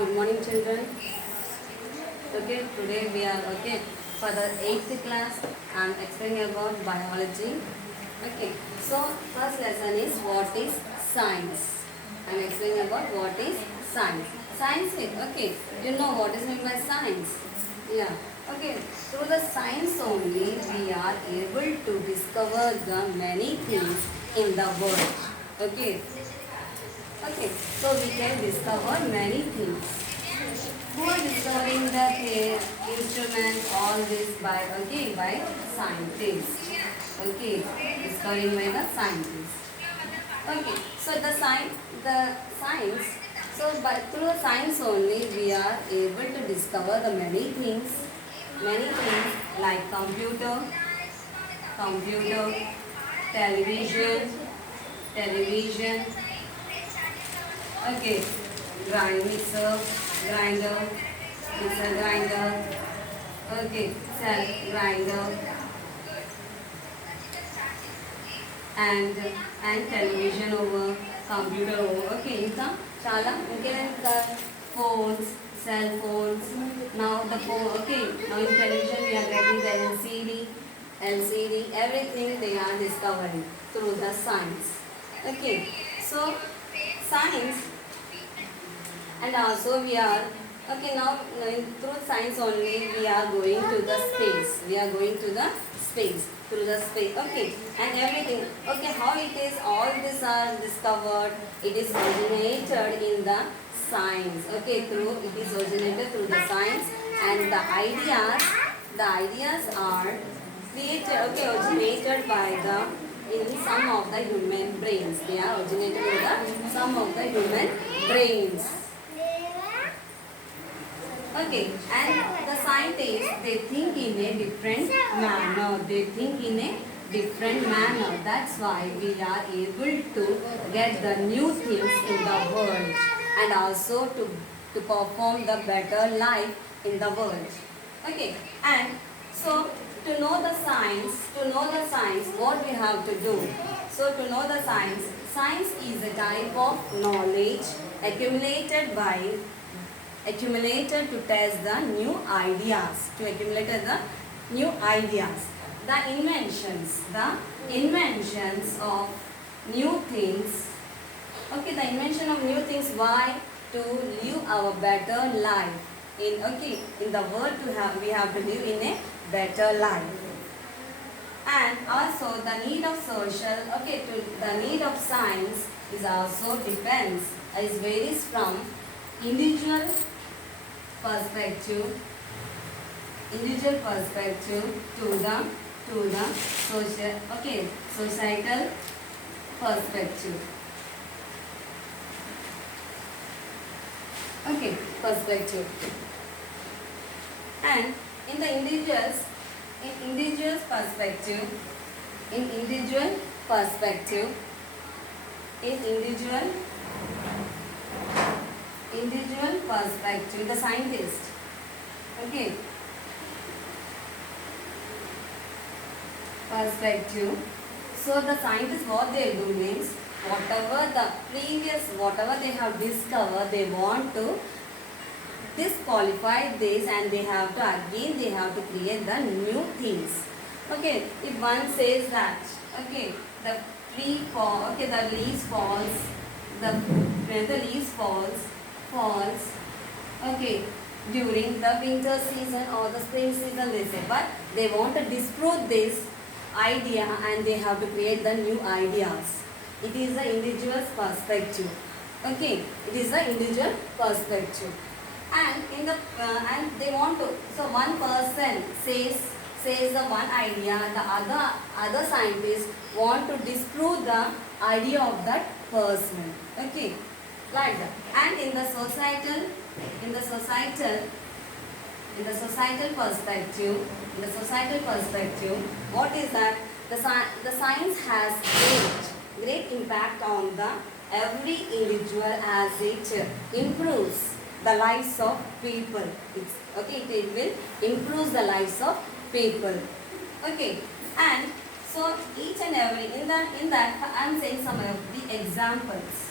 Good morning, children. Okay, today we are for the 8th class. I am explaining about biology. Okay, so first lesson is what is science. I am explaining about what is science. Science is You know what is meant by science? Yeah. Okay. Through the science only we are able to discover the many things in the world. Okay. Okay, so we can discover many things. Who are discovering the instruments, all this by scientists. Okay, discovering by the scientists. Okay, so the science, so by through science only we are able to discover the many things like computer, television, okay, grinder, mixer grinder, okay, cell grinder, and television over, computer over, okay, ఇంకా phones, cell phones. Now the phone, okay, now in television we are getting the LCD, everything they are discovering through the science. Okay, so science. And also we are through science only we are going to the space. Through the space. Okay, and everything. Okay, how it is? All these are discovered. It is originated in the science. Okay, it is originated through the science, and the ideas are created. Okay, originated by in some of the human brains. They are originated in some of the human brains. Okay, and the scientists, they think in a different manner. That's why we are able to get the new things in the world, and also to perform the better life in the world. Okay, and so to know the science, what we have to do? So to know the science is a type of knowledge accumulated to test the new ideas, the inventions of new things. Okay, the invention of new things. Why? To live our better life in the world. We have to live in a better life. And also the need of the need of science is also varies from individual perspective to the societal perspective. Okay, perspective. And in the individual perspective, the scientist. Okay, perspective. So the scientists, what they do means, whatever they have discovered, they want to disqualify this, and they have to create the new things. Okay, if one says that the tree falls, the leaves falls, when the leaves falls during the winter season or the spring season, they say, but they want to disprove this idea, and they have to create the new ideas. It is the individual's perspective. Okay, it is the individual perspective. And and they want to, so one person says the one idea, the other scientists want to disprove the idea of that person. Okay, like that. And in the societal perspective, what is that? The science has great impact on the every individual, as it improves the lives of people. It will improve the lives of people. Okay, and so each and every in that I am saying some of the examples.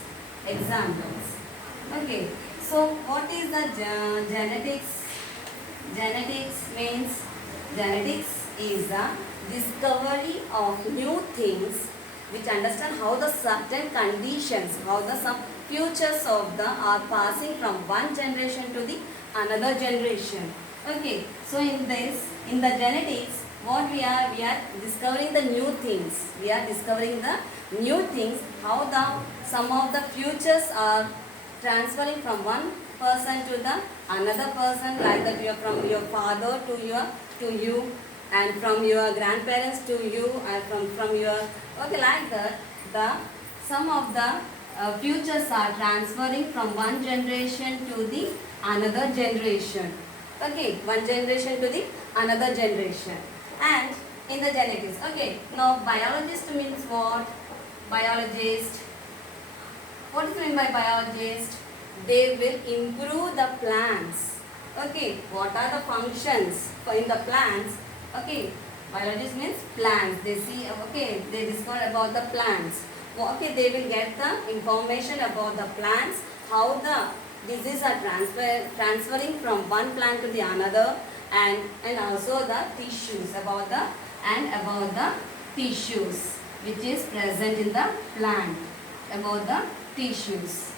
Okay, So what is the genetics? Genetics is the discovery of new things which understand how the certain conditions, how the some futures of the are passing from one generation to the another generation. Okay, so in the genetics, what we are discovering the new things. We are discovering the new things, how the some of the futures are transferring from one person to the another person, like that you are from your father to you, and from your grandparents to you, and from your, okay, like that the some of the futures are transferring from one generation to the another generation. Okay, one generation to the another generation. And in the genetics, okay, now biologist means what? Biologist, what is meant by biologist? They will improve the plants. Okay, what are the functions in the plants? Okay, biologist means plants. They see, okay, they discover about the plants. Okay, they will get the information about the plants, how the diseases are transferring from one plant to the another, and also the tissues, about the tissues which is present in the plant, about the tissues.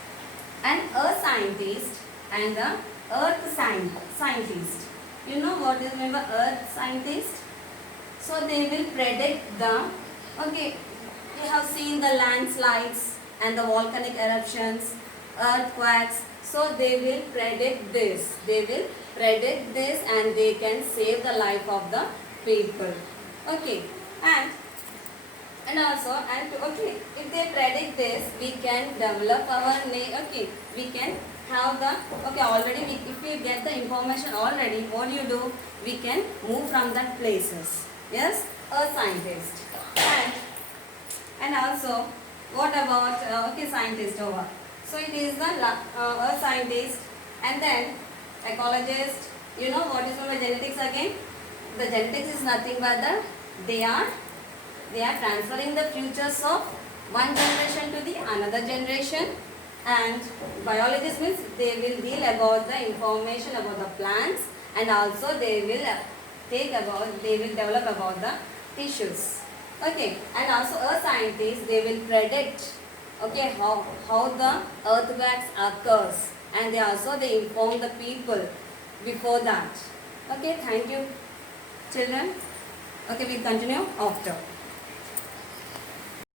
And a scientist and the earth scientist. You know what is meant by earth scientist? So they will predict the, okay, you have seen the landslides and the volcanic eruptions, earthquakes. So they will predict this. They will predict this and they can save the life of the people. Okay, and also, and okay, if they predict this, we can develop our okay, we can have the, okay, already if we get the information already, what do you do? We can move from that places. Yes, a scientist. And also, what about okay, scientist over? So it is the a scientist, and then ecologist. You know what is called genetics again? The genetics is nothing but the they are transferring the futures of one generation to the another generation. And biologists means they will deal about the information about the plants, and also they will develop about the tissues. Okay, and also a scientist, they will predict, okay, how the earthquakes occurs, and they inform the people before that. Okay, thank you children. Okay, we continue after.